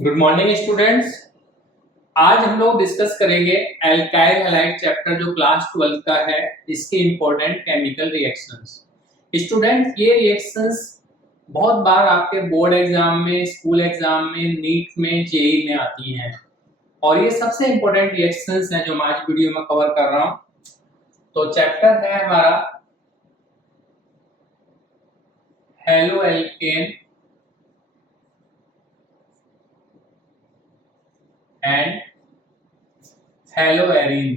Good morning students. आज हम लोग डिस्कस करेंगे एल्काइल हैलाइड चैप्टर जो क्लास 12 का है, इसके इंपॉर्टेंट केमिकल रिएक्शंस। स्टूडेंट, ये रिएक्शंस बहुत बार आपके बोर्ड एग्जाम में, स्कूल एग्जाम में, नीट में, जेई में आती हैं और ये सबसे इंपॉर्टेंट रिएक्शंस हैं जो मैं आज वीडियो में कवर कर रहा हूं। तो चैप्टर है हमारा halo alkane and hello arene.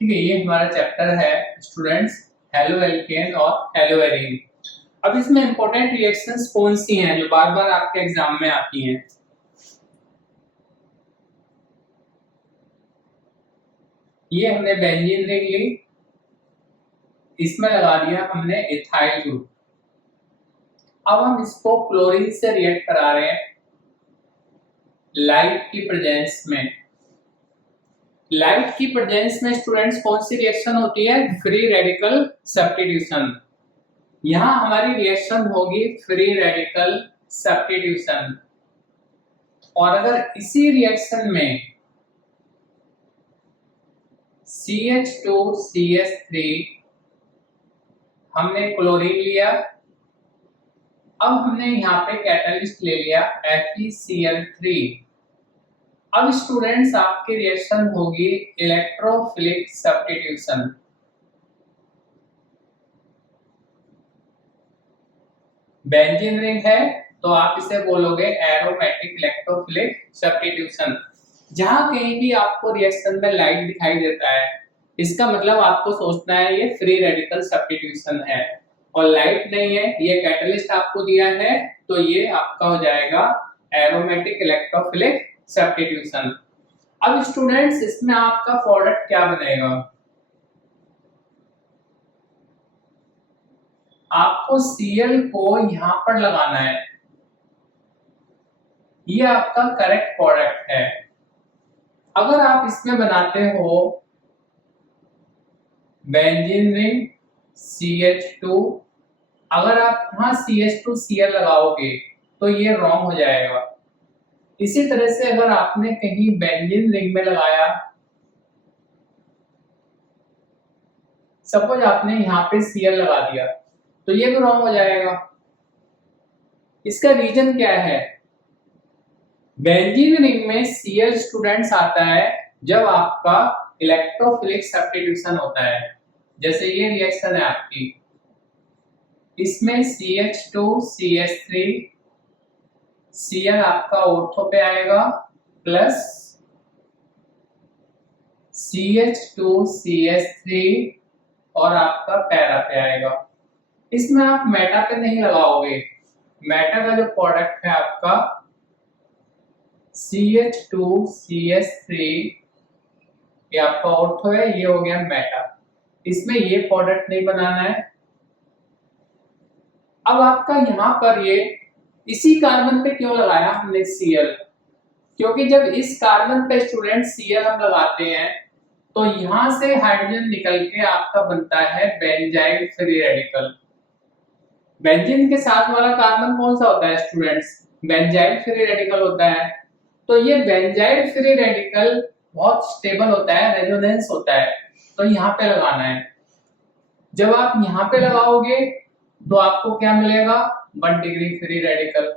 ठीक है, ये हमारा चैप्टर है स्टूडेंट्स, हेलो एल्केन और हेलो एरीन। अब इसमें इंपॉर्टेंट रिएक्शंस कौन सी हैं जो बार बार आपके एग्जाम में आती हैं? ये हमने बेंजीन रिंग ली, इसमें लगा दिया हमने इथाइल ग्रुप। अब हम इसको क्लोरीन से रिएक्ट करा रहे हैं लाइट की प्रेजेंस में। लाइट की प्रेजेंस में स्टूडेंट्स कौन सी रिएक्शन होती है? Free radical substitution. यहां हमारी रिएक्शन होगी फ्री रेडिकल सब्स्टिट्यूशन। और अगर इसी रिएक्शन में CH2CH3 हमने क्लोरीन लिया, अब हमने यहाँ पे कैटलिस्ट ले लिया FeCl3। अब स्टूडेंट्स आपकी रिएक्शन होगी इलेक्ट्रोफिलिक सब्स्टिट्यूशन। बेंजीन रिंग है तो आप इसे बोलोगे एरोमेटिक इलेक्ट्रोफिलिक सब्स्टिट्यूशन। जहां कहीं भी आपको रिएक्शन में लाइट दिखाई देता है, इसका मतलब आपको सोचना है ये फ्री रेडिकल सब्स्टिट्यूशन है, और लाइट नहीं है, ये कैटलिस्ट आपको दिया है, तो ये आपका हो जाएगा एरोमेटिक इलेक्ट्रोफिलिक सब्स्टिट्यूशन। अब स्टूडेंट्स, इसमें आपका प्रोडक्ट क्या बनेगा? आपको Cl को यहां पर लगाना है, ये आपका करेक्ट प्रोडक्ट है। अगर आप इसमें बनाते हो बेंजीन रिंग CH2, अगर आप यहां CH2Cl लगाओगे तो ये रॉन्ग हो जाएगा। इसी तरह से अगर आपने कहीं बेंजीन रिंग में लगाया, सपोज आपने यहाँ पे Cl लगा दिया, तो ये भी रॉन्ग हो जाएगा। इसका रीजन क्या है? बेंजीन रिंग में Cl स्टूडेंट्स आता है जब आपका इलेक्ट्रोफिलिक सब्स्टिट्यूशन होता है। जैसे ये रिएक्शन है आपकी, इसमें CH2CH3 Cl आपका ऑर्थो पे आएगा प्लस CH2CH3 और आपका पैरा पे आएगा। इसमें आप मेटा पे नहीं लगाओगे, मेटा का जो प्रोडक्ट है आपका CH2CH3, ये आपका ऑर्थो है, ये हो गया मेटा, इसमें ये प्रोडक्ट नहीं बनाना है। अब आपका यहाँ पर ये इसी कार्बन पे क्यों लगाया हमने Cl? क्योंकि जब इस कार्बन पे स्टूडेंट Cl हम लगाते हैं तो यहां से हाइड्रोजन निकल के आपका बनता है बेंजाइल फ्री रेडिकल। बेंजीन के साथ वाला कार्बन कौन सा होता है स्टूडेंट्स? बेंजाइल फ्री रेडिकल होता है। तो ये बेंजाइल फ्री रेडिकल बहुत स्टेबल होता है, रेजोनेंस होता है, तो यहाँ पे लगाना है। जब आप यहाँ पे लगाओगे तो आपको क्या मिलेगा? 1 डिग्री फ्री रेडिकल।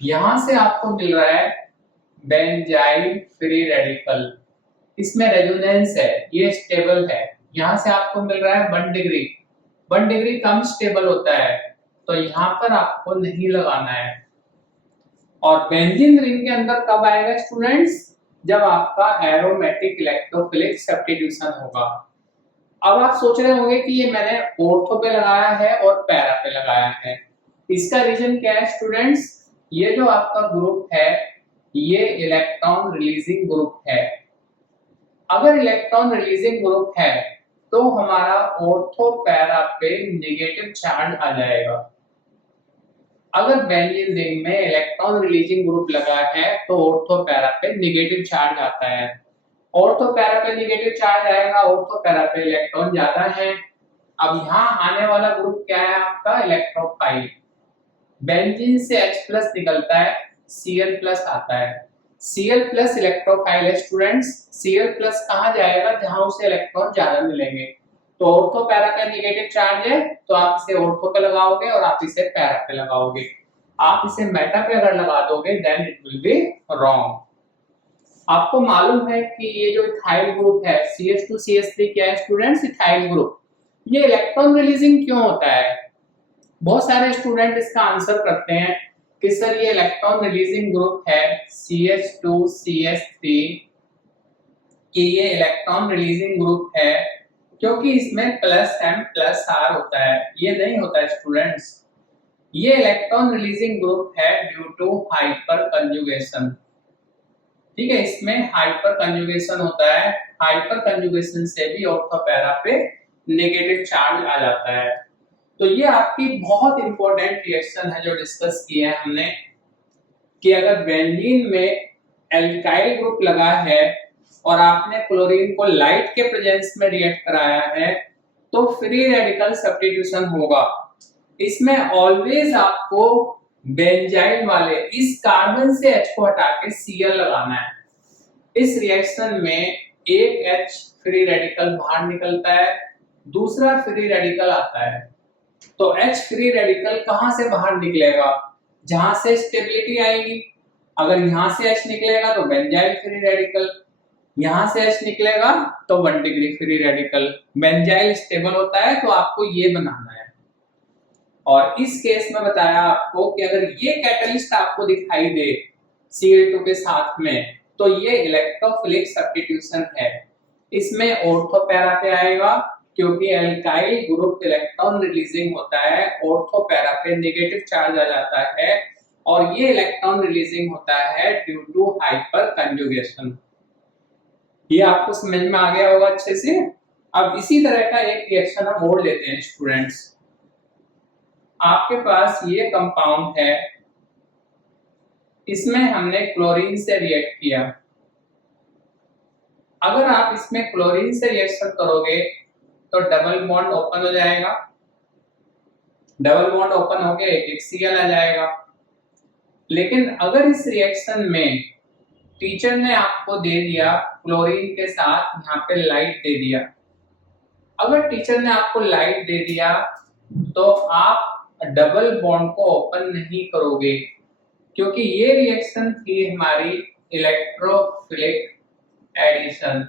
यहां से आपको मिल रहा है बेंजाइल फ्री रेडिकल, इसमें रेजोनेंस है, ये स्टेबल है। यहां से आपको मिल रहा है 1 डिग्री, 1 डिग्री कम स्टेबल होता है, तो यहां पर आपको नहीं लगाना है। और बेंजीन रिंग के अंदर कब आएगा स्टूडेंट्स? जब आपका एरोमेटिक इलेक्ट्रोफिलिक सब्स्टिट्यूशन होगा। अब आप सोच रहे होंगे कि ये मैंने ऑर्थो पे लगाया है और पैरा पे लगाया है, इसका रीजन क्या है स्टूडेंट्स? ये जो आपका ग्रुप है ये इलेक्ट्रॉन रिलीजिंग ग्रुप है। अगर इलेक्ट्रॉन रिलीजिंग ग्रुप है तो हमारा ऑर्थो पैरा पे नेगेटिव चार्ज आ जाएगा। अगर बेंजीन रिंग में इलेक्ट्रॉन रिलीजिंग ग्रुप लगा है तो ऑर्थो पैरा पे नेगेटिव चार्ज आता है। ऑर्थो पैरा पे नेगेटिव चार्ज आएगा, ऑर्थो पैरा पे इलेक्ट्रॉन ज्यादा है, अब यहाँ आने वाला ग्रुप क्या है आपका, इलेक्ट्रोफाइल। बेंजीन से H+ निकलता है, Cl+ आता है। Cl+ इलेक्ट्रोफाइल है स्टूडेंट्स। Cl+ कहाँ जाएगा, जहां उसे इलेक्ट्रॉन ज्यादा मिलेंगे। तो ऑर्थो पैरा का नेगेटिव चार्ज है, तो आप इसे ऑर्थो पे लगाओगे और आप इसे पैरा पे लगाओगे। आप इसे मेटा पे अगर लगा दोगे then it will be wrong. आपको मालूम है कि ये जो इथाइल ग्रुप है CH2CH3 क्या है स्टूडेंट्स, इथाइल ग्रुप। ये इलेक्ट्रॉन रिलीजिंग क्यों होता है? बहुत सारे स्टूडेंट इसका आंसर करते हैं कि सर ये इलेक्ट्रॉन रिलीजिंग ग्रुप है CH2CH3 कि ये इलेक्ट्रॉन रिलीजिंग ग्रुप है क्योंकि इसमें +M+R होता है। ये नहीं होता है स्टूडेंट्स, ये इलेक्ट्रॉन रिलीजिंग ग्रुप है ड्यू टू हाइपर कंजुगेशन। ठीक है, इसमें हाइपर कंजुगेशन होता है। हाइपर कंजुगेशन से भी ऑर्थो पैरा पे नेगेटिव चार्ज आ जाता है। तो ये आपकी बहुत इंपॉर्टेंट रिएक्शन है जो डिस्कस की है हमने कि अगर बेंजीन में एल्काइल ग्रुप लगा है और आपने क्लोरीन को लाइट के प्रेजेंस में रिएक्ट कराया है तो फ्री रेडिकल सब्स्टिट्यूशन होगा। इसमें ऑलवेज आपको बेंजाइल वाले इस कार्बन से H को हटा के Cl लगाना है। इस रिएक्शन में एक H फ्री रेडिकल बाहर निकलता है, दूसरा फ्री रेडिकल आता है। तो H फ्री रेडिकल कहां से बाहर निकलेगा, जहां से स्टेबिलिटी आएगी। अगर यहां से H निकलेगा तो बेंजाइल फ्री रेडिकल, यहां से H निकलेगा तो 1 degree free radical. Benzyl stable होता है तो आपको ये बनाना है। और इस केस में बताया आपको कि अगर ये कैटलिस्ट आपको दिखाई दे Cl2 के साथ में तो ये इलेक्ट्रोफिलिक सब्स्टिट्यूशन है। इसमें ऑर्थो पैरा पे आएगा क्योंकि एल्काइल ग्रुप इलेक्ट्रॉन रिलीजिंग होता है, ऑर्थो पैरा पे नेगेटिव चार्ज आ जाता है और ये इलेक्ट्रॉन रिलीजिंग होता है ड्यू टू हाइपर कंजुगेशन। ये आपको समझ में आ गया होगा अच्छे से। अब इसी तरह का एक रिएक्शन हम और लेते हैं स्टूडेंट्स। आपके पास ये कंपाउंड है, इसमें हमने क्लोरीन से रिएक्ट किया। अगर आप इसमें क्लोरीन से रिएक्शन करोगे तो डबल बॉन्ड ओपन हो जाएगा, डबल बॉन्ड ओपन होके एक Cl आ जाएगा। लेकिन अगर इस रिएक्शन में टीचर ने आपको दे दिया क्लोरीन के साथ यहाँ पे लाइट दे दिया, अगर टीचर ने आपको लाइट दे दिया तो आप डबल बॉन्ड को ओपन नहीं करोगे क्योंकि ये रिएक्शन थी हमारी electrophilic addition.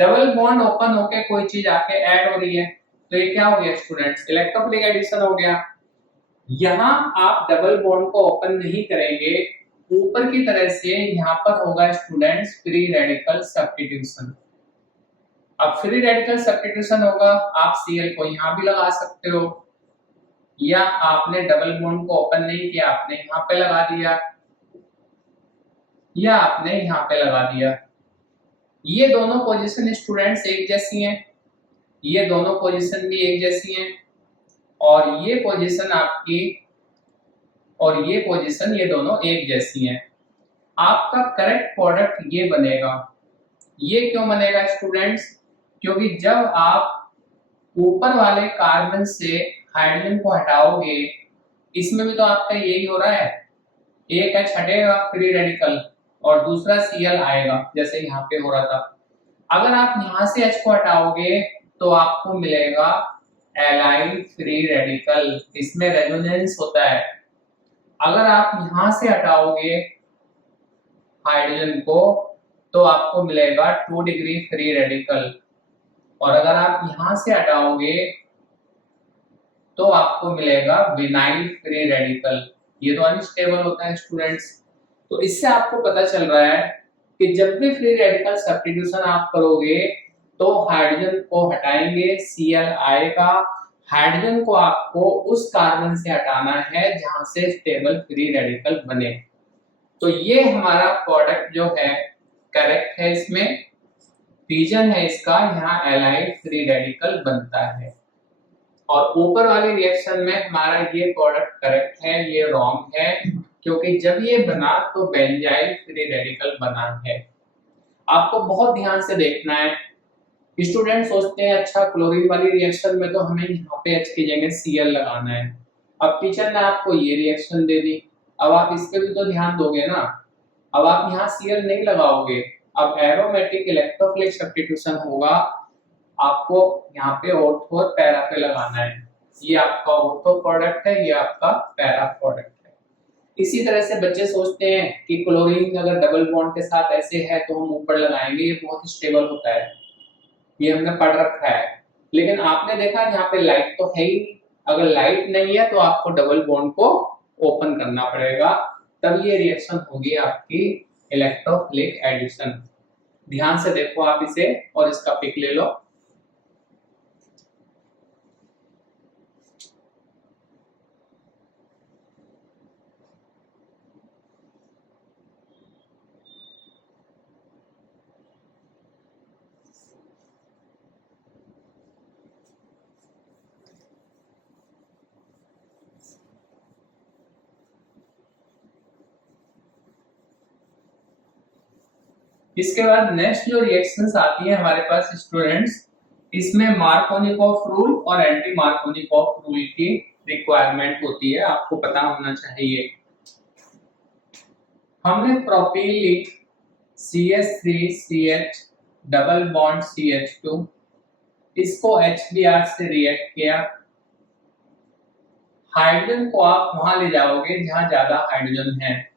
Double bond open होके कोई चीज आके ऐड हो रही है तो ये क्या हो गया स्टूडेंट्स, इलेक्ट्रोफिलिक एडिशन हो गया। यहां आप डबल बॉन्ड को ओपन नहीं करेंगे, ऊपर की तरह से यहां पर होगा स्टूडेंट्स फ्री रेडिकल सब्स्टिट्यूशन। अब फ्री रेडिकल सब्स्टिट्यूशन होगा, आप Cl को यहां भी लगा सकते हो या आपने डबल बॉन्ड को ओपन नहीं किया, आपने यहां पे लगा दिया या आपने यहां पे लगा दिया। ये दोनों पोजीशन स्टूडेंट्स एक जैसी हैं, ये दोनों पोजीशन भी एक जैसी हैं और ये पोजीशन आपकी और ये पोजीशन ये दोनों एक जैसी हैं। आपका करेक्ट प्रोडक्ट ये बनेगा। ये क्यों बनेगा स्टूडेंट्स, क्योंकि जब आप ऊपर वाले कार्बन से हाइड्रोजन को हटाओगे, इसमें भी तो आपका यही हो रहा है, एक H हटेगा फ्री रेडिकल और दूसरा Cl आएगा जैसे यहाँ पे हो रहा था। अगर आप यहाँ से H को हटाओगे तो आपको मिलेगा एलाइन फ्री रेडिकल, इसमें रेजोनेंस होता है। अगर आप यहाँ से हटाओगे हाइड्रोजन को तो आपको मिलेगा 2 डिग्री फ्री रेडिकल और अगर आप यहाँ से हटाओगे तो आपको मिलेगा विनाइल फ्री रेडिकल। ये तो अनस्टेबल होता है स्टूडेंट्स। तो इससे आपको पता चल रहा है कि जब भी फ्री रेडिकल सब्स्टिट्यूशन आप करोगे तो हाइड्रोजन को हटाएंगे, Cl आएगा, हाइड्रोजन को आपको उस कार्बन से हटाना है जहां से स्टेबल फ्री रेडिकल बने। तो ये हमारा प्रोडक्ट जो है करेक्ट है, इसमें रीजन है इसका, यहाँ एलाइन फ्री रेडिकल बनता है। और ऊपर वाली रिएक्शन में हमारा ये प्रोडक्ट करेक्ट है, ये रॉन्ग है क्योंकि जब ये बना तो बेंजाइल फ्री रेडिकल बना है। आपको बहुत ध्यान से देखना है स्टूडेंट सोचते हैं अच्छा क्लोरीन वाली रिएक्शन में तो हमें यहाँ पे H की जगह Cl लगाना है। अब टीचर ने आपको ये रिएक्शन दे दी, अब आप इस पे भी तो ध्यान दोगे ना। अब आप यहाँ Cl नहीं लगाओगे, अब एरोमेटिक इलेक्ट्रोफिलिक सब्स्टिट्यूशन होगा, आपको यहाँ पे ऑर्थो और पैरा पे लगाना है। ये आपका ऑर्थो प्रोडक्ट है, ये आपका पैरा प्रोडक्ट है। इसी तरह से बच्चे सोचते हैं कि क्लोरीन अगर डबल बॉन्ड के साथ ऐसे है तो हम ऊपर लगाएंगे, ये बहुत स्टेबल होता है, ये हमने पढ़ रखा है। लेकिन आपने देखा यहाँ पे लाइट तो है ही नहीं, अगर लाइट नहीं है तो आपको डबल बॉन्ड को ओपन करना पड़ेगा, तब ये रिएक्शन होगी आपकी इलेक्ट्रोफिलिक एडिशन। ध्यान से देखो आप इसे और इसका पिक ले लो। इसके बाद नेक्स्ट जो रिएक्शंस आती है हमारे पास स्टूडेंट्स, इसमें मार्कोनिकॉफ रूल और एंटी मार्कोनिकॉफ रूल की रिक्वायरमेंट होती है, आपको पता होना चाहिए। हमने प्रोपीन ली CH3CH डबल बॉन्ड CH2, इसको HBr से रिएक्ट किया, हाइड्रोजन को आप वहां ले जाओगे जहां ज्यादा हाइड्रोजन है,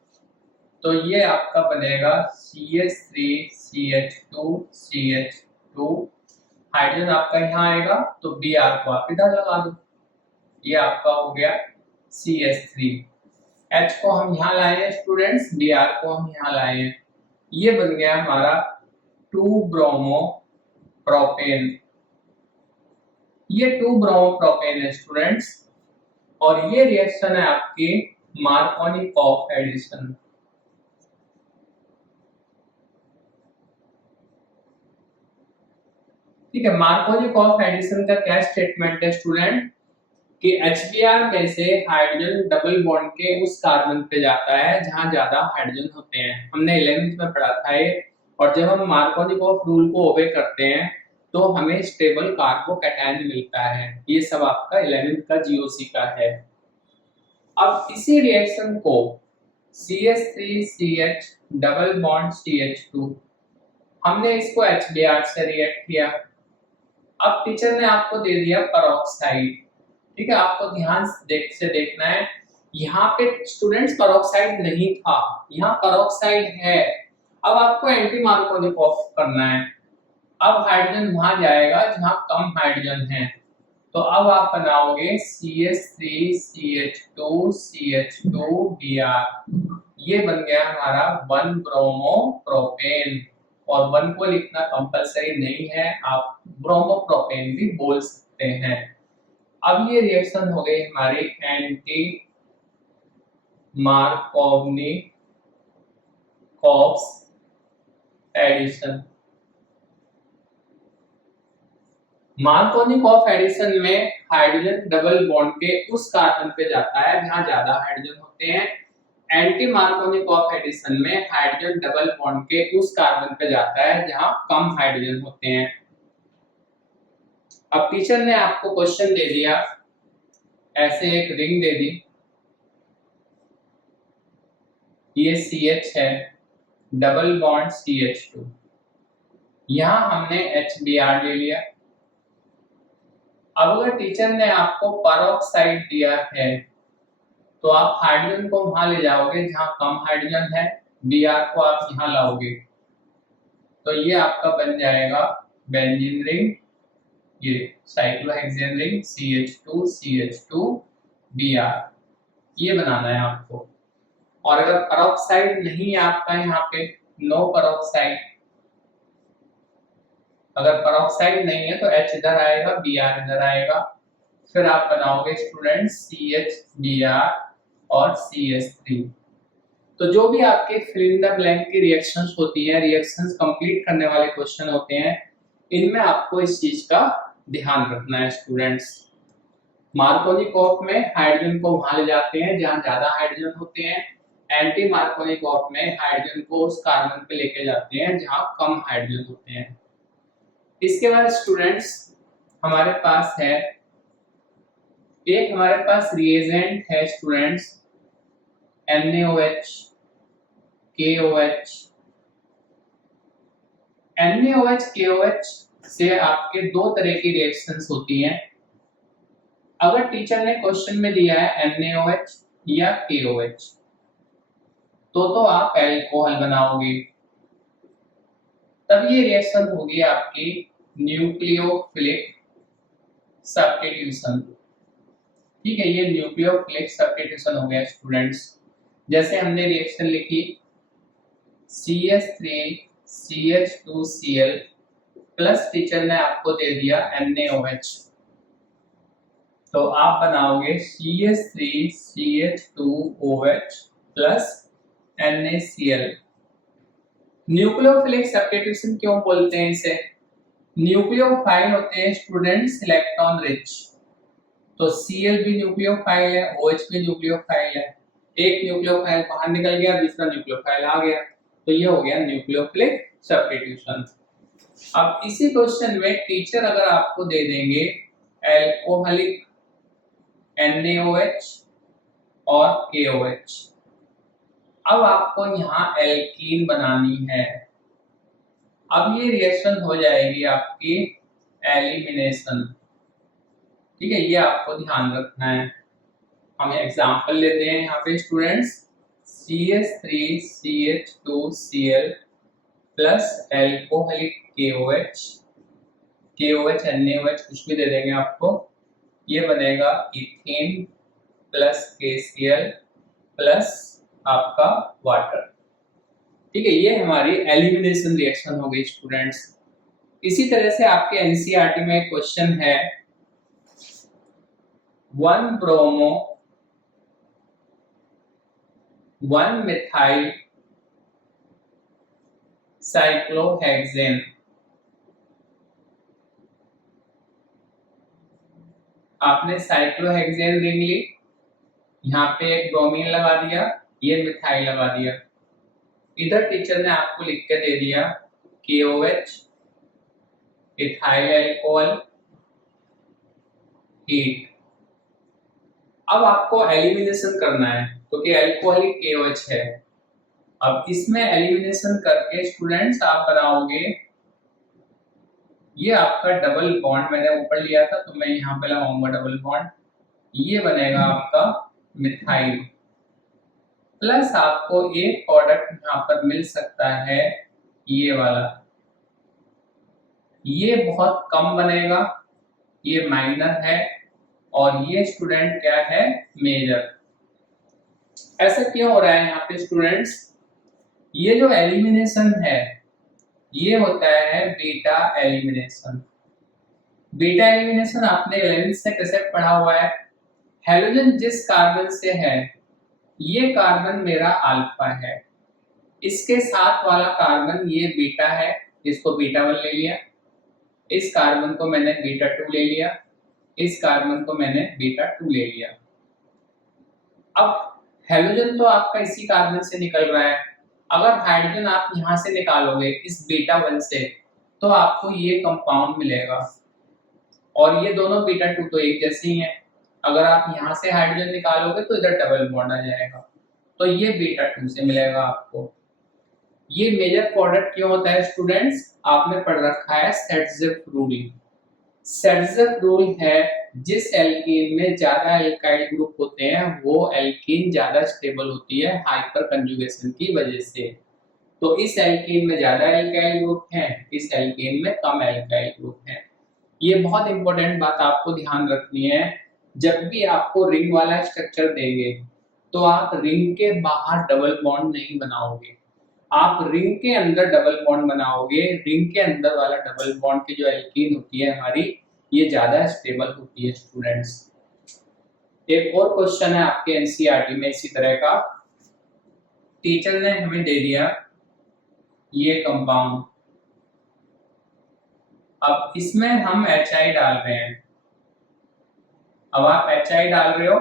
तो ये आपका बनेगा CH3CH2CH2, हाइड्रोजन आपका यहाँ आएगा तो Br को आप इधर लगा दो, ये आपका हो गया CH3। H को हम यहाँ लाए हैं स्टूडेंट्स, Br को हम यहाँ लाए हैं, ये बन गया हमारा 2 ब्रोमो प्रोपेन। ये 2 ब्रोमो प्रोपेन है स्टूडेंट्स, और ये रिएक्शन है आपकी मार्कोनिकॉफ एडिशन। ठीक है, मार्कोनिकॉफ एडिशन का क्या स्टेटमेंट है स्टूडेंट कि HBr में से हाइड्रोजन डबल बॉन्ड के उस कार्बन पे जाता है जहां ज्यादा हाइड्रोजन होते हैं, हमने 11th में पढ़ा था ये। और जब हम मार्कोनिकॉफ रूल को ओबे करते हैं तो हमें स्टेबल कार्बोकैटायन मिलता है, ये सब आपका 11th का GOC का है। अब इसी रिएक्शन को CH3CH डबल बॉन्ड CH2, हमने इसको HBr से रिएक्ट किया। अब टीचर ने आपको दे दिया पेरोक्साइड, ठीक है, आपको ध्यान से देखना है, यहाँ पे स्टूडेंट्स पेरोक्साइड नहीं था, यहाँ पेरोक्साइड है। अब आपको एंटी मार्कोनिकॉफ करना है, अब हाइड्रोजन वहां जाएगा जहां कम हाइड्रोजन है, तो अब आप बनाओगे CH3CH2CH2Br, ये बन गया हमारा 1 ब्रोमो प्रोपेन, और 1 को लिखना कंपलसरी नहीं है, आप ब्रोमो प्रोपेन भी बोल सकते हैं। अब ये रिएक्शन हो गई हमारी anti Markovnikov addition. Markovnikov addition में हाइड्रोजन डबल बॉन्ड के उस कार्बन पे जाता है जहां ज्यादा हाइड्रोजन होते हैं, एंटी मार्कोनिकॉफ एडिशन में हाइड्रोजन डबल बॉन्ड के उस कार्बन पे जाता है जहां कम हाइड्रोजन होते हैं। अब टीचर ने आपको क्वेश्चन दे दिया, ऐसे एक रिंग दे दी, ये CH है डबल बॉन्ड CH2, यहां हमने HBr ले लिया। अब अगर टीचर ने आपको पेरोक्साइड दिया है तो आप हाइड्रोजन को वहां ले जाओगे जहां कम हाइड्रोजन है, Br को आप यहां लाओगे, तो ये आपका बन जाएगा बेंजीन रिंग, ये साइक्लोहेक्सेन रिंग CH2CH2Br, ये बनाना है आपको। और अगर पेरोक्साइड नहीं है आपका यहाँ पे, नो पेरोक्साइड, अगर पेरोक्साइड नहीं है तो H इधर आएगा, Br इधर आएगा, फिर आप बनाओगे स्टूडेंट CH Br और CH3। तो जो भी आपके फिल इन द ब्लैंक की रिएक्शंस होती हैं, रिएक्शंस कंप्लीट करने वाले क्वेश्चन होते हैं, इनमें आपको इस चीज का ध्यान रखना है स्टूडेंट्स। मार्कोनिकॉफ में हाइड्रोजन को वहां ले जाते हैं जहां ज्यादा हाइड्रोजन होते हैं, एंटी मार्कोनिकॉफ में हाइड्रोजन को उस कार्बन पे लेके जाते हैं जहां कम हाइड्रोजन होते हैं। इसके बाद स्टूडेंट्स हमारे पास है एक हमारे पास रिएजेंट है students NaOH KOH। NaOH KOH से आपके दो तरह की रिएक्शंस होती हैं। अगर टीचर ने क्वेश्चन में दिया है NaOH या KOH तो आप एल्कोहल बनाओगे, तब ये रिएक्शन होगी आपकी न्यूक्लियोफिलिक सब्स्टिट्यूशन। ठीक है, ये न्यूक्लियोफिलिक सब्स्टिट्यूशन हो गया स्टूडेंट्स। जैसे हमने रिएक्शन लिखी CH3CH2Cl प्लस टीचर ने आपको दे दिया NaOH, तो आप बनाओगे CH3CH2OH plus NaCl। Nucleophilic substitution क्यों बोलते हैं इसे? न्यूक्लियोफाइल होते हैं स्टूडेंट्स इलेक्ट्रॉन रिच, तो Cl भी न्यूक्लियोफाइल है, OH भी न्यूक्लियोफाइल है। एक न्यूक्लियोफाइल बाहर निकल गया, दूसरा न्यूक्लियोफाइल आ गया, तो ये हो गया न्यूक्लियोफिलिक सब्स्टिट्यूशन। अब इसी क्वेश्चन में टीचर अगर आपको दे देंगे एल्कोहलिक NaOH और KOH, अब आपको यहाँ एल्कीन बनानी है। अब ये रिएक्शन हो जाएगी आपकी एलिमिनेशन। ठीक है, ये आपको ध्यान रखना है। हम एग्जांपल लेते हैं यहाँ पे students CH3CH2Cl plus alcoholic KOH NaOH कुछ भी दे देंगे आपको, ये बनेगा इथेन प्लस KCl प्लस आपका वाटर। ठीक है, ये हमारी एलिमिनेशन रिएक्शन हो गई स्टूडेंट्स। इसी तरह से आपके एनसीईआरटी में क्वेश्चन है 1 ब्रोमो 1 मिथाइल साइक्लोहेक्सेन। आपने साइक्लोहेक्सेन रिंग ली, यहाँ पे एक ब्रोमीन लगा दिया, ये मिथाइल लगा दिया। इधर टीचर ने आपको लिख के दे दिया KOH इथाइल अल्कोहल हीट। अब आपको एलिमिनेशन करना है क्योंकि अल्कोहलिक KOH है। अब इसमें एलिमिनेशन करके स्टूडेंट्स आप बनाओगे, ये आपका डबल बॉन्ड मैंने ऊपर लिया था तो मैं यहाँ पे लगाऊंगा डबल बॉन्ड, ये बनेगा आपका मिथाइल प्लस आपको एक प्रोडक्ट यहाँ पर मिल सकता है ये वाला, ये बहुत कम बनेगा, ये माइनर है और ये स्टूडेंट क्या है मेजर। ऐसा क्यों हो रहा है यहाँ पे स्टूडेंट्स? ये जो एलिमिनेशन है ये होता है बीटा एलिमिनेशन। बीटा एलिमिनेशन आपने 11th से कैसे पढ़ा हुआ है, हेलोजन जिस कार्बन से है ये कार्बन मेरा अल्फा है, इसके साथ वाला कार्बन ये बीटा है, इसको बीटा 1 ले लिया, इस कार्बन को मैंने बीटा 2 ले लिया, इस कार्बन को मैंने बीटा 2 ले लिया। अब हेलोजन तो आपका इसी कार्बन से निकल रहा है, अगर हाइड्रोजन आप यहां से निकालोगे इस बीटा 1 से तो आपको ये कंपाउंड मिलेगा, और ये दोनों बीटा 2 तो एक जैसे ही हैं। अगर आप यहाँ से हाइड्रोजन निकालोगे तो इधर डबल बॉन्ड आ जाएगा, तो ये बीटा 2 से मिलेगा आपको। ये मेजर प्रोडक्ट क्यों होता है स्टूडेंट्स? आपने पढ़ रखा है सेट्ज़ेफ रूल। सेट्ज़ेफ रूल है जिस एल्कीन में ज्यादा एल्काइल ग्रुप होते हैं वो एल्कीन ज्यादा स्टेबल होती है हाइपर कंजुगेशन की वजह से। तो इस एल्कीन में ज्यादा एल्काइल ग्रुप हैं, इस एल्कीन में कम एल्काइल ग्रुप हैं। ये बहुत इंपॉर्टेंट बात आपको ध्यान रखनी है। जब भी आपको रिंग वाला स्ट्रक्चर देंगे तो आप रिंग के बाहर डबल बॉन्ड नहीं बनाओगे, आप रिंग के अंदर डबल बॉन्ड बनाओगे। रिंग के अंदर वाला डबल बॉन्ड की जो एल्कीन होती है हमारी, ये ज्यादा स्टेबल होती है स्टूडेंट्स। एक और क्वेश्चन है आपके एनसीईआरटी में इसी तरह का, टीचर ने हमें दे दिया ये कंपाउंड, अब इसमें हम HI डाल रहे हैं। अब आप HI डाल रहे हो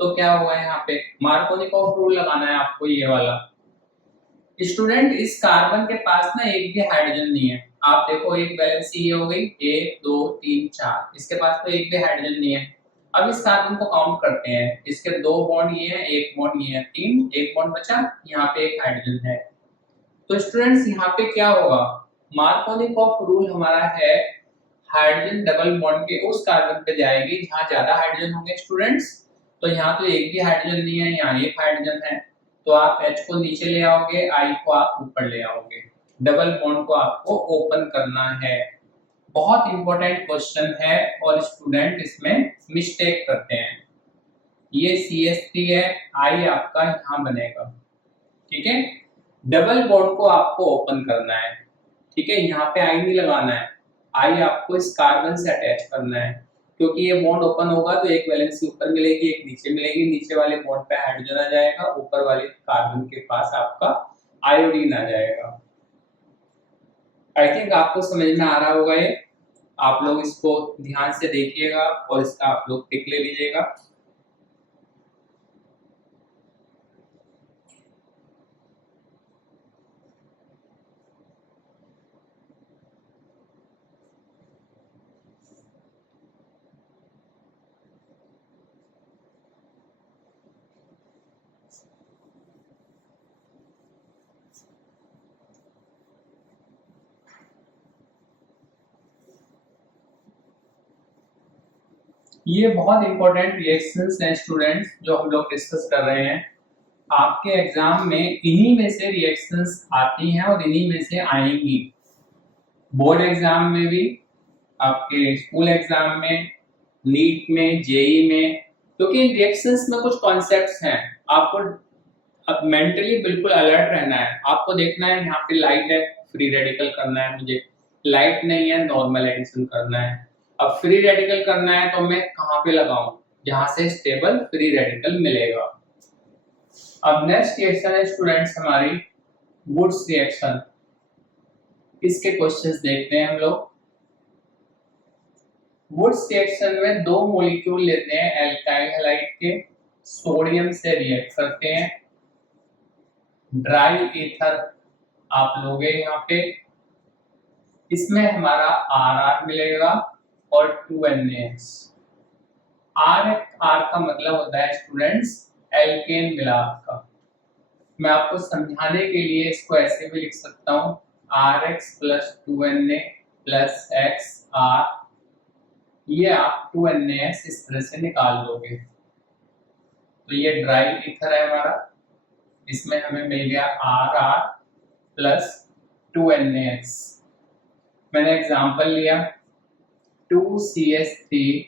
तो क्या हुआ है यहाँ पे मार्कोनिकोव रूल लगाना है आपको, ये वाला। स्टूडेंट इस कार्बन के पास ना एक भी हाइड्रोजन नहीं है, आप देखो एक वैलेंसी ये हो गई 1 2 3 4, इसके पास तो एक भी हाइड्रोजन नहीं है। अब इस कार्बन को काउंट करते हैं, इसके दो बॉन्ड ये है, एक बॉन्ड ये है, 3, एक बॉन्ड बचा, यहाँ पे एक हाइड्रोजन है। तो स्टूडेंट्स यहाँ पे क्या होगा, मार्कोनिकॉफ रूल हमारा है हाइड्रोजन डबल बॉन्ड के उस कार्बन पे जाएगी जहां ज्यादा हाइड्रोजन होंगे स्टूडेंट्स। तो यहाँ तो एक भी हाइड्रोजन नहीं है, यहाँ एक हाइड्रोजन है, तो आप H को नीचे ले आओगे, I को आप ऊपर ले आओगे, डबल बॉन्ड को आपको ओपन करना है। बहुत इंपॉर्टेंट क्वेश्चन है और स्टूडेंट इसमें मिस्टेक करते हैं। ये CH3 है, I आपका यहाँ बनेगा, ठीक है। डबल बॉन्ड को आपको ओपन करना है, ठीक है, यहाँ पे I नहीं लगाना है, I आपको इस कार्बन से अटैच करना है, क्योंकि ये बॉन्ड ओपन होगा तो एक वैलेंसी ऊपर मिलेगी, एक नीचे मिलेगी, नीचे वाले बॉन्ड पे हाइड्रोजन आ जाएगा, ऊपर वाले कार्बन के पास आपका आयोडीन आ जाएगा। आई थिंक आपको समझ में आ रहा होगा ये, आप लोग इसको ध्यान से देखिएगा और इसका आप लोग टिक ले लीजिएगा। ये बहुत इंपॉर्टेंट रिएक्शंस हैं स्टूडेंट्स जो हम लोग डिस्कस कर रहे हैं। आपके एग्जाम में इन्हीं में से रिएक्शंस आती हैं और इन्हीं में से आएंगी, बोर्ड एग्जाम में भी, आपके स्कूल एग्जाम में, नीट में, जेई में, क्योंकि इन रिएक्शंस में कुछ कॉन्सेप्ट्स हैं। आपको अब मेंटली बिल्कुल अलर्ट रहना है, आपको देखना है यहाँ पे लाइट है, फ्री रेडिकल करना है मुझे, लाइट नहीं है, नॉर्मल एडिशन करना है। अब फ्री रेडिकल करना है तो मैं कहाँ पे लगाऊं, जहां से स्टेबल फ्री रेडिकल मिलेगा। अब नेक्स्ट रिएक्शन है स्टूडेंट्स हमारी वुड्स रिएक्शन। इसके क्वेश्चंस देखते हैं हम लोग। वुड्स रिएक्शन में दो मॉलिक्यूल लेते हैं एल्काइल हैलाइड के, सोडियम से रिएक्ट करते हैं, ड्राई ईथर आप लोगे यहाँ पे, इसमें हमारा RR मिलेगा और 2NaS। R का मतलब होता है स्टूडेंट्स एल्केन मिला आपका। मैं आपको समझाने के लिए इसको ऐसे भी लिख सकता हूँ, RX + 2Na + XR, ये आप 2NaS इस तरह से निकाल दोगे। तो ये ड्राई ईथर है हमारा, इसमें हमें मिल गया RR + 2NaS। मैंने एग्जांपल लिया 2CH3Cl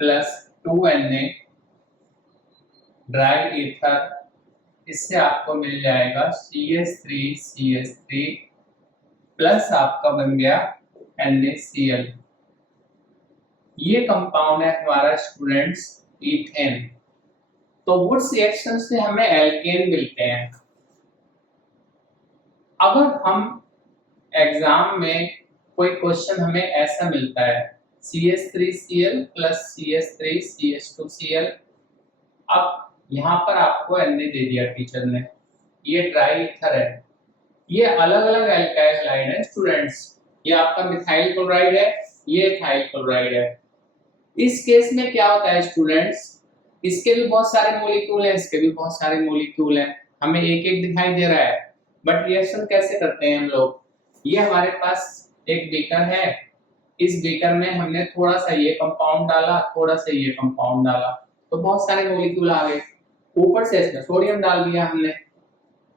+ 2Na ड्राई ईथर, इससे आपको मिल जाएगा CH3CH3 प्लस आपका बन गया NaCl। ये कंपाउंड है हमारा स्टूडेंट्स ईथेन। तो वुड्स रिएक्शन से हमें एल्केन मिलते हैं। अगर हम एग्जाम में कोई क्वेश्चन हमें ऐसा मिलता है CH3Cl + CH3CH2Cl, अब यहाँ पर आपको Na दे दिया टीचर ने, ये ड्राई ईथर है, ये अलग अलग एल्काइल हैलाइड है स्टूडेंट्स, ये आपका मिथाइल क्लोराइड है, ये इथाइल क्लोराइड है। इस केस में क्या होता है स्टूडेंट्स, इसके भी बहुत सारे मॉलिक्यूल हैं, इसके भी बहुत सारे मॉलिक्यूल हैं, हमें एक एक दिखाई दे रहा है, बट रिएक्शन कैसे करते हैं हम लोग। ये हमारे पास एक बीकर है, इस बीकर में हमने थोड़ा सा ये कंपाउंड डाला, थोड़ा सा ये कंपाउंड डाला, तो बहुत सारे मॉलिक्यूल आ गए, ऊपर से इसमें सोडियम डाल दिया हमने।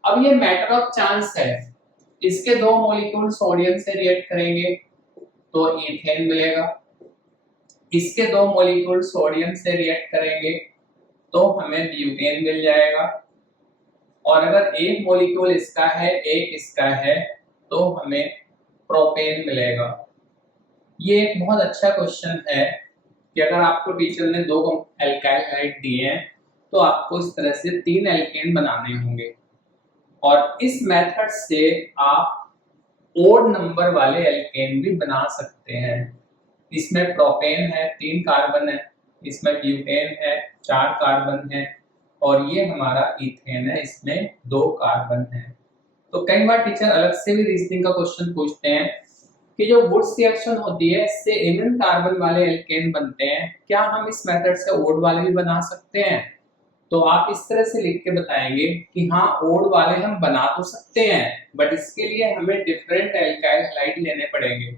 अब ये मैटर ऑफ चांस है, इसके दो मॉलिक्यूल सोडियम से रिएक्ट करेंगे तो ईथेन मिलेगा, इसके दो मॉलिक्यूल सोडियम से रिएक्ट करेंगे तो हमें ब्यूटेन मिल जाएगा, और अगर एक मॉलिक्यूल इसका है एक इसका है तो हमें प्रोपेन मिलेगा। ये एक बहुत अच्छा क्वेश्चन है कि अगर आपको टीचर ने दो एल्काइल हैलाइड दिए हैं तो आपको इस तरह से 3 एल्केन बनाने होंगे, और इस मेथड से आप ओड नंबर वाले एल्केन भी बना सकते हैं। इसमें प्रोपेन है 3 कार्बन है, इसमें ब्यूटेन है 4 कार्बन है, और ये हमारा ईथेन है, इसमें 2 कार्बन है। तो कई बार टीचर अलग से भी रीजनिंग का क्वेश्चन पूछते हैं कि जो वुड्स रिएक्शन होती है इससे इवन कार्बन वाले एल्केन बनते हैं, क्या हम इस मेथड से ओड वाले भी बना सकते हैं? तो आप इस तरह से लिख के बताएंगे कि हाँ ओड वाले हम बना तो सकते हैं, बट इसके लिए हमें डिफरेंट एल्काइल हैलाइड लेने पड़ेंगे,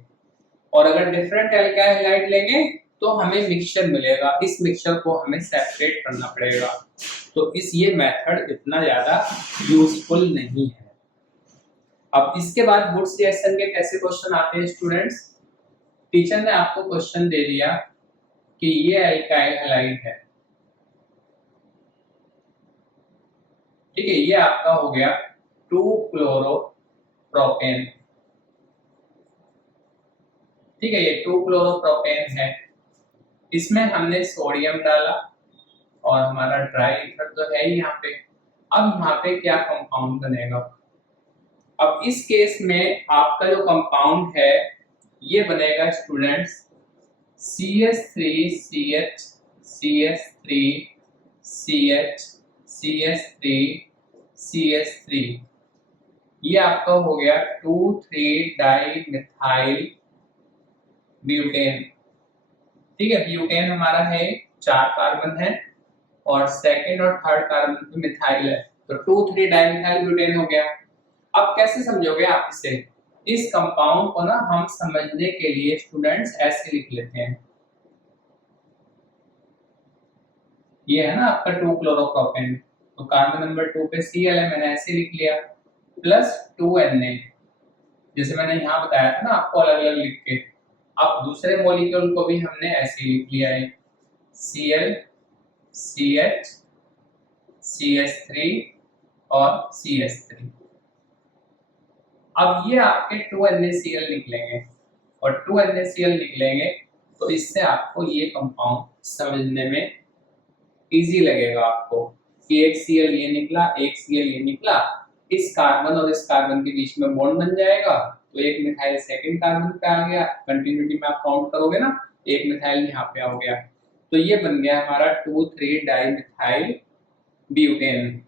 और अगर डिफरेंट एल्काइल हैलाइड लेंगे तो हमें मिक्सचर मिलेगा, इस मिक्सचर को हमें सेपरेट करना पड़ेगा। तो इस ये मेथड इतना ज्यादा यूजफुल नहीं है। अब इसके बाद वुड्स रिएक्शन के कैसे क्वेश्चन आते हैं स्टूडेंट्स? टीचर ने आपको क्वेश्चन दे दिया कि ये एल्काइल हैलाइड है, ठीक है, ये आपका हो गया 2-क्लोरोप्रोपेन, ठीक है, ये 2-क्लोरोप्रोपेन है। इसमें हमने सोडियम डाला और हमारा ड्राई ईथर तो है ही यहाँ पे। अब यहाँ पे क्या कंपाउंड बनेगा? अब इस केस में आपका जो कंपाउंड है ये बनेगा students CH3CH CH3 CH CH3 CH3, ये आपका हो गया 2,3-डाई-मिथाइल ब्यूटेन, ठीक है। ब्यूटेन हमारा है 4 कार्बन है और सेकंड और थर्ड कार्बन पे मिथाइल है, तो 2,3-डाई-मिथाइल ब्यूटेन हो गया। अब कैसे समझोगे आप इसे? इस कंपाउंड को ना हम समझने के लिए स्टूडेंट्स ऐसे लिख लेते हैं, ये है ना आपका 2-क्लोरोप्रोपेन, तो कार्बन नंबर 2 पे Cl है, मैंने ऐसे लिख लिया, प्लस 2Na, जैसे मैंने यहाँ बताया था ना आपको अलग अलग लिख के। अब दूसरे मॉलिक्यूल को भी हमने ऐसे ही लिख लिया है, Cl CH CH3 और CH3। अब ये आपके 2NaCl निकलेंगे, और 2NaCl निकलेंगे तो इससे आपको ये कंपाउंड समझने में इजी लगेगा आपको कि एक Cl ये निकला, एक Cl ये निकला, इस कार्बन और इस कार्बन के बीच में बॉन्ड बन जाएगा, तो एक मिथाइल सेकंड कार्बन पे आ गया, कंटिन्यूटी में आप काउंट करोगे ना, एक मिथाइल यहाँ पे आ गया, तो ये बन गया हमारा 2,3-डाई-मिथाइल ब्यूटेन।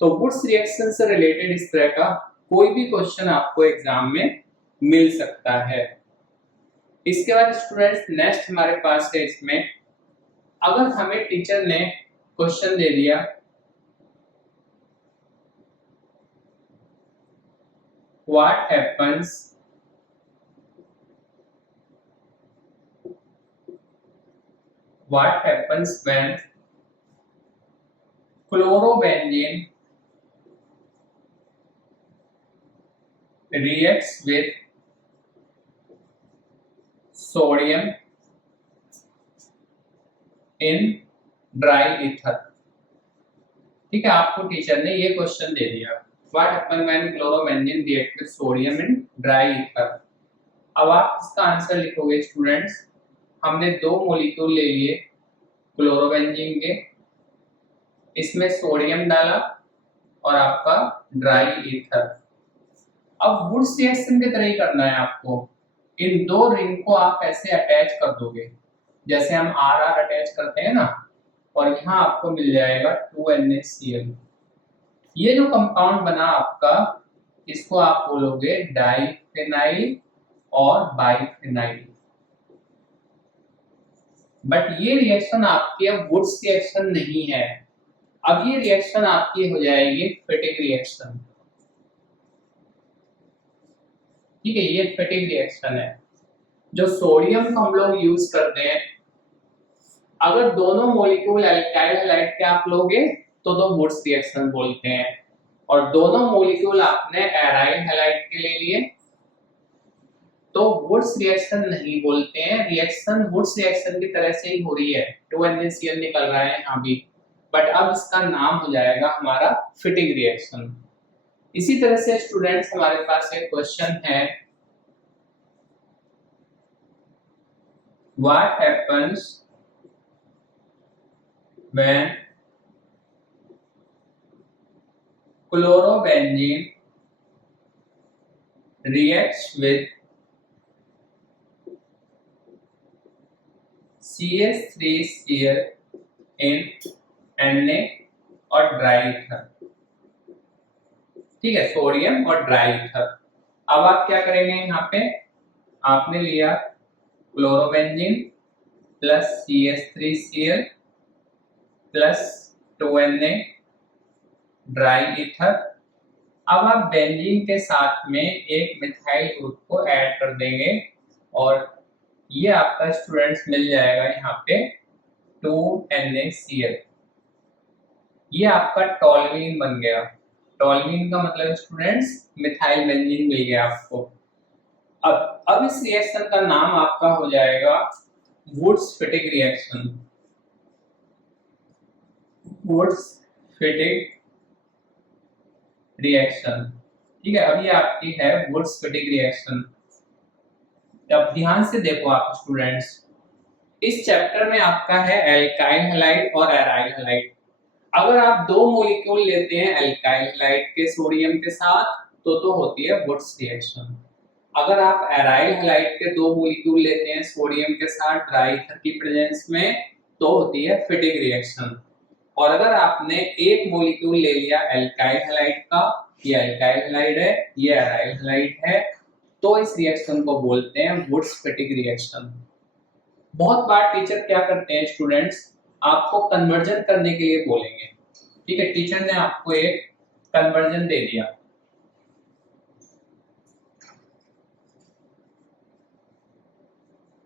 तो वुड्स रिएक्शन से रिलेटेड इस तरह का कोई भी क्वेश्चन आपको एग्जाम में मिल सकता है। इसके बाद स्टूडेंट्स नेक्स्ट हमारे पास है, इसमें अगर हमें टीचर ने क्वेश्चन दे दिया what happens when chlorobenzene reacts with sodium in dry ether, ठीक है, आपको टीचर ने ये क्वेश्चन दे दिया what happen when chlorobenzene react with sodium in dry ether. अब आप इसका आंसर लिखोगे स्टूडेंट्स, हमने 2 मॉलिक्यूल ले लिए क्लोरोबेंजीन के, इसमें सोडियम डाला और आपका ड्राई ईथर। अब वुड्स रिएक्शन की तरह ही करना है आपको, इन 2 रिंग को आप ऐसे अटैच कर दोगे जैसे हम RR अटैच करते हैं ना, और यहाँ आपको मिल जाएगा 2NaCl। ये जो कंपाउंड बना आपका, इसको आप बोलोगे डाइफेनाइल और बाइफेनाइल। बट ये रिएक्शन आपकी अब वुड्स रिएक्शन नहीं है, अब ये रिएक्शन आपकी हो जाएगी फिटिक रिएक्शन, ठीक है, ये फिटिक रिएक्शन है। जो सोडियम को हम लोग यूज करते हैं, अगर दोनों मॉलिक्यूल एल्काइल हैलाइड के आप लोगे तो वुड्स रिएक्शन बोलते हैं, और दोनों मॉलिक्यूल आपने एराइल हैलाइड के ले लिए तो वुड्स रिएक्शन नहीं बोलते हैं। रिएक्शन वुड्स रिएक्शन की तरह से ही हो रही है, 2NaCl निकल रहा है यहाँ भी, बट अब इसका नाम हो जाएगा हमारा फिटिक रिएक्शन। इसी तरह से स्टूडेंट्स हमारे पास एक क्वेश्चन है what happens when chlorobenzene reacts with CH3Cl in Na और ड्राई ईथर, ठीक है, सोडियम और ड्राई ईथर। अब आप क्या करेंगे, यहाँ पे आपने लिया chlorobenzene plus CH3Cl plus 2Na dry ether. अब आप बेंजीन के साथ में एक मिथाइल ग्रुप को ऐड कर देंगे और ये आपका स्टूडेंट्स मिल जाएगा यहाँ पे 2NaCl। ये आपका टॉल्यूइन बन गया। टॉल्यूइन का मतलब स्टूडेंट्स मिथाइल बेंजीन मिल गया आपको। अब इस रिएक्शन का नाम आपका हो जाएगा वुड्स-फिटिग रिएक्शन। वुड्स-फिटिग रिएक्शन, ठीक है। अब ये आपकी है वुड्स-फिटिग रिएक्शन। अब ध्यान से देखो आप स्टूडेंट्स, इस चैप्टर में आपका है एल्काइल हैलाइड और एराइल हैलाइड। अगर आप दो मॉलिक्यूल लेते हैं एल्काइल हैलाइड के सोडियम के साथ तो होती है वुड्स रिएक्शन। अगर आप एराइल हैलाइड के दो मॉलिक्यूल लेते हैं सोडियम के साथ ड्राई ईथर की प्रेजेंस में तो होती है फिटिग रिएक्शन। और अगर आपने एक मॉलिक्यूल ले लिया एल्काइल हैलाइड का, ये एल्काइल हैलाइड है, ये एराइल हैलाइड है, तो इस रिएक्शन को बोलते हैं वुड्स-फिटिग रिएक्शन। बहुत बार टीचर क्या करते हैं स्टूडेंट्स, आपको कन्वर्जन करने के लिए बोलेंगे, ठीक है। टीचर ने आपको एक कन्वर्जन दे दिया,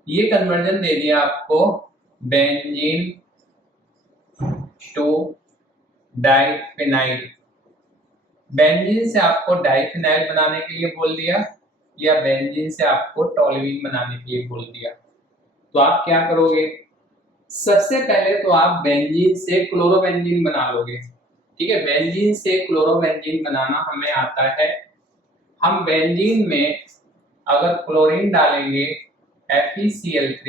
ये कन्वर्जन दे दिया आपको बेंजीन टू डाइफिनाइल। बेंजीन से आपको डाइफिनाइल बनाने के लिए बोल दिया या बेंजीन से आपको टॉल्यूइन बनाने के लिए बोल दिया, तो आप क्या करोगे, सबसे पहले तो आप बेंजीन से क्लोरोबेंजीन बना लोगे, ठीक है। बेंजीन से क्लोरोबेंजीन बनाना हमें आता है। हम बेंजीन में अगर क्लोरीन डालेंगे FeCl3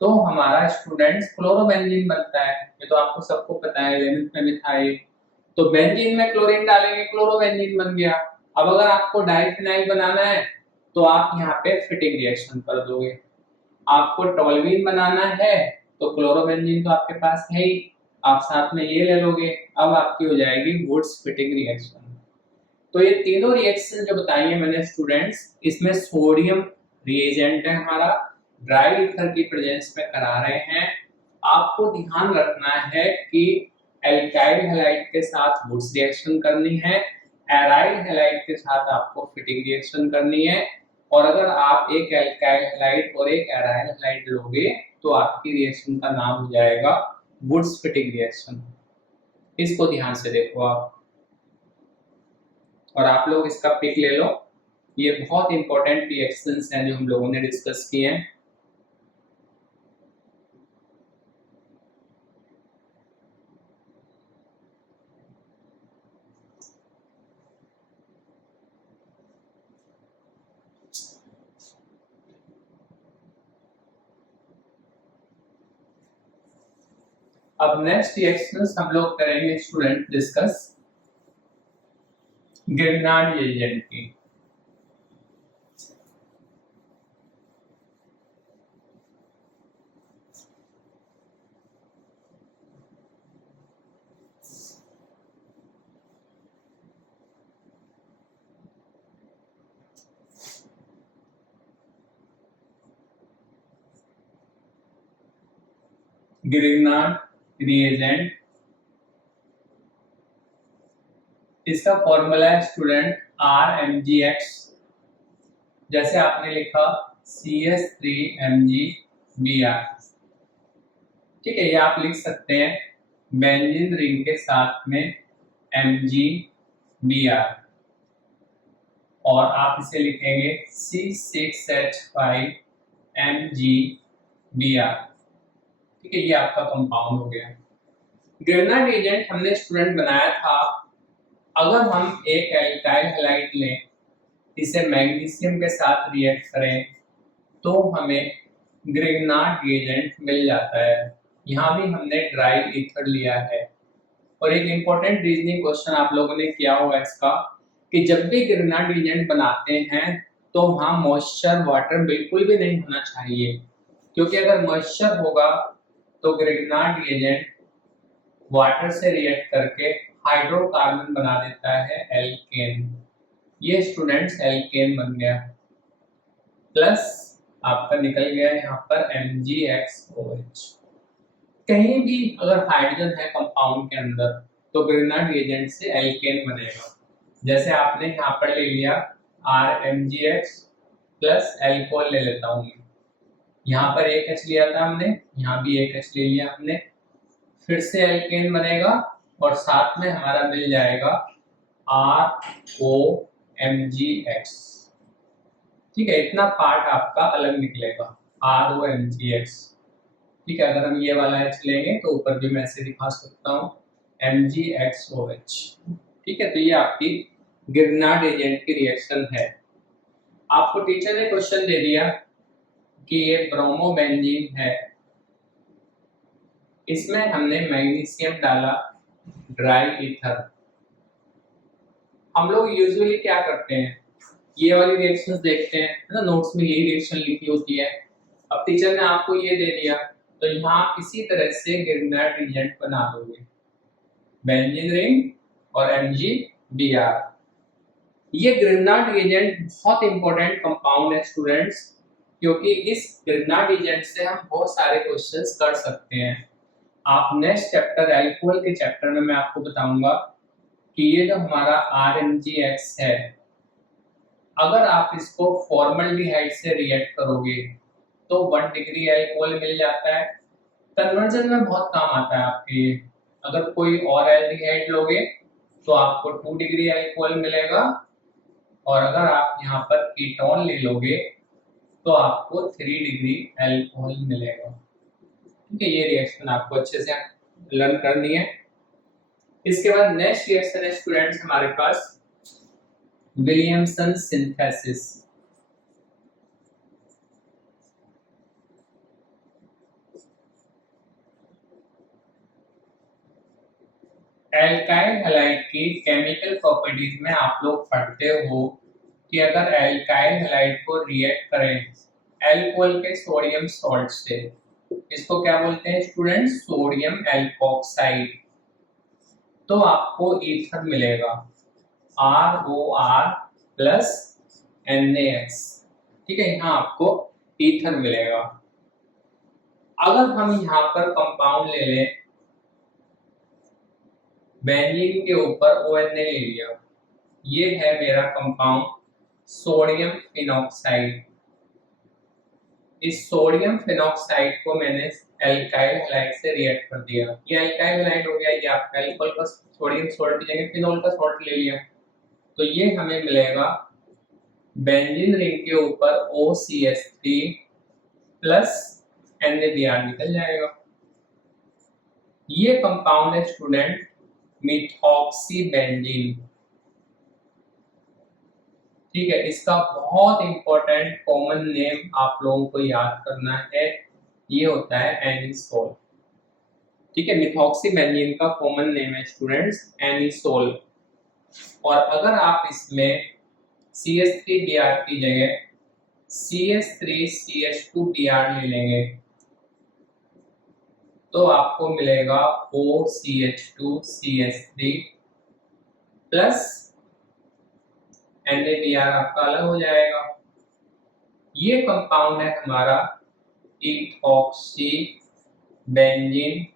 तो हमारा स्टूडेंट्स क्लोरोबेंजीन बनता है, ये तो आपको सबको पता है, 11th में भी था ये। तो बेंजीन में क्लोरीन डालेंगे क्लोरोबेंजीन बन गया। अब अगर आपको डाइफिनाइल बनाना है तो आप यहाँ पे फिटिंग रिएक्शन कर दोगे। आपको टॉल्यूइन बनाना है तो क्लोरोबेंजीन तो आपके पास है ही, आप साथ में ये ले लोगे। अब आपकी हो जाएगी वुड्स-फिटिग रिएक्शन। तो ये तीनों रिएक्शन जो बताई है मैंने स्टूडेंट्स, इसमें सोडियम रिएजेंट है हमारा, ड्राई ईथर की प्रेजेंस में करा रहे हैं। आपको ध्यान रखना है कि एल्काइल हैलाइड के साथ वुड्स रिएक्शन करनी है, एराइल हैलाइड के साथ आपको फिटिंग रिएक्शन करनी है। और अगर आप एक एल्काइल हैलाइड और एक एराइल हैलाइड लोगे तो आपकी रिएक्शन का नाम हो जाएगा वुड्स-फिटिग रिएक्शन। इसको ध्यान से देखो आप, और आप लोग इसका पिक ले लो। ये बहुत इंपॉर्टेंट रिएक्शंस हैं जो हम लोगों ने डिस्कस किए हैं। अब नेक्स्ट रिएक्शंस हम लोग करेंगे स्टूडेंट डिस्कस गिरनार्ड रिएजेंट की। गिरनार्ड रिएजेंट, इसका फॉर्मूला है स्टूडेंट RMgX। जैसे आपने लिखा CH3MgBr, ठीक है। ये आप लिख सकते हैं बेंजीन रिंग के साथ में MgBr, और आप इसे लिखेंगे C6H5MgBr, ठीक है। ये आपका कंपाउंड हो गया। गिरनार्ड रिएजेंट हमने स्टूडेंट बनाया था, अगर हम एक एल्काइल हैलाइड लें, इसे मैग्नीशियम के साथ रिएक्ट करें तो हमें गिरनार्ड रिएजेंट मिल जाता है। यहाँ भी हमने ड्राई ईथर लिया है। और एक इंपॉर्टेंट रीजनिंग क्वेश्चन आप लोगों ने किया होगा इसका, कि जब भी गिरनार्ड रिएजेंट बनाते हैं तो वहाँ मॉइस्चर वाटर बिल्कुल भी नहीं होना चाहिए, क्योंकि अगर मॉइस्चर होगा तो गिरनार्ड रिएजेंट वाटर से रिएक्ट करके हाइड्रोकार्बन बना देता है एल्केन। ये स्टूडेंट्स एल्केन बन गया, प्लस आपका निकल गया यहाँ पर MgXOH। कहीं भी अगर हाइड्रोजन है कंपाउंड के अंदर तो ग्रिग्नार्ड रिएजेंट से एल्केन बनेगा। जैसे आपने यहाँ पर ले लिया RMgX प्लस एल्कोहल ले लेता हूँ, यहाँ पर एक H लिया था हमने, यहाँ भी एक H ले लिया हमने, फिर से एल्केन बनेगा और साथ में हमारा मिल जाएगा ROMgX। ठीक है, इतना पार्ट आपका अलग निकलेगा ROMgX। ठीक है, अगर हम ये वाला H लेंगे तो ऊपर भी मैं ऐसे दिखा सकता हूँ MgXOH। ठीक है, तो ये आपकी गिरनार्ड एजेंट की रिएक्शन है। आपको टीचर ने क्वेश्चन दे दिया कि ये ब्रोमोबेंजीन है, इसमें हमने मैग्नीशियम डाला, ड्राई ईथर। हम लोग यूजुअली क्या करते हैं, ये वाली रिएक्शंस देखते हैं, है ना, नोट्स में यही रिएक्शन लिखी होती है। अब टीचर ने आपको ये दे दिया तो यहाँ आप इसी तरह से गिरनार्ड रिएजेंट बना दोगे, बेंजीन रिंग और MgBr। ये ग्रिग्नार्ड रिएजेंट बहुत इंपॉर्टेंट कंपाउंड है स्टूडेंट्स, क्योंकि इस ग्रिग्नार्ड रिएजेंट से हम बहुत सारे क्वेश्चंस कर सकते हैं। आप नेक्स्ट चैप्टर एल्कोहल के चैप्टर में मैं आपको बताऊंगा कि ये जो हमारा RMgX है, अगर आप इसको फॉर्मल्डिहाइड से रिएक्ट करोगे तो 1 डिग्री एल्कोहल मिल जाता है। कन्वर्जन में बहुत काम आता है आपके। अगर कोई और एल्डिहाइड लोगे तो आपको 2 डिग्री एल्कोहल मिलेगा, और अगर आप यहाँ पर कीटोन ले लोगे तो आपको 3 डिग्री एल्कोहल मिलेगा। ठीक है, ये रिएक्शन आपको अच्छे से लर्न करनी है। इसके बाद नेक्स्ट रिएक्शन है स्टूडेंट्स हमारे पास विलियमसन सिंथेसिस। एल्काइल हैलाइड की केमिकल प्रॉपर्टीज में आप लोग पढ़ते हो कि अगर एल्काइल हैलाइड को रिएक्ट करें एल्कोहल के सोडियम सॉल्ट से, इसको क्या बोलते हैं स्टूडेंट्स, सोडियम एल्कोक्साइड, तो आपको ईथर मिलेगा ROR प्लस NaX। ठीक है, यहाँ आपको ईथर मिलेगा। अगर हम यहाँ पर कंपाउंड ले लें, बेंजीन के ऊपर ONA ले लिया, ये है मेरा कंपाउंड सोडियम फिनॉक्साइड। इस सोडियम फिनॉक्साइड को मैंने एल्काइल हैलाइड से रिएक्ट कर दिया, ये एल्काइल हैलाइड हो गया, ये आपका एल्कोहल का सोडियम सॉल्ट की जगह फिनोल का सॉल्ट ले लिया, तो ये हमें मिलेगा बेंजीन रिंग के ऊपर OCH3 प्लस NaBr निकल जाएगा। ये कंपाउंड है स्टूडेंट मिथॉक्सीबेंजीन। ठीक है, इसका बहुत इंपॉर्टेंट कॉमन नेम आप लोगों को याद करना है, ये होता है एनिसोल। ठीक है, मिथॉक्सीबेंजीन का कॉमन नेम है स्टूडेंट्स एनिसोल। और अगर आप इसमें CH3Br की जगह CH3CH2Br ले लेंगे तो आपको मिलेगा OCH2CH3 प्लस NaBr आपका अलग हो जाएगा। ये कंपाउंड है हमारा इथॉक्सीबेंजीन,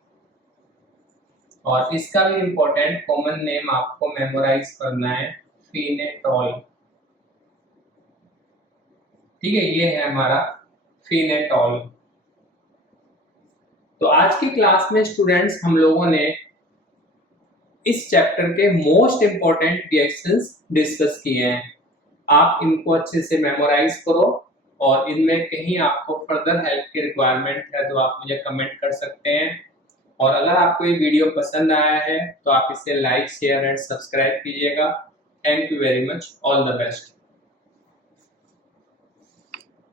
और इसका भी इंपॉर्टेंट कॉमन नेम आपको मेमोराइज करना है फिनेटॉल। ठीक है, ये है हमारा फिनेटॉल। तो आज की क्लास में स्टूडेंट्स हम लोगों ने इस चैप्टर के मोस्ट इंपॉर्टेंट रिएक्शंस डिस्कस किए हैं। आप इनको अच्छे से मेमोराइज करो, और इनमें कहीं आपको फर्दर हेल्प की रिक्वायरमेंट है तो आप मुझे कमेंट कर सकते हैं। और अगर आपको ये वीडियो पसंद आया है तो आप इसे लाइक, शेयर एंड सब्सक्राइब कीजिएगा। Thank you very much, all the best.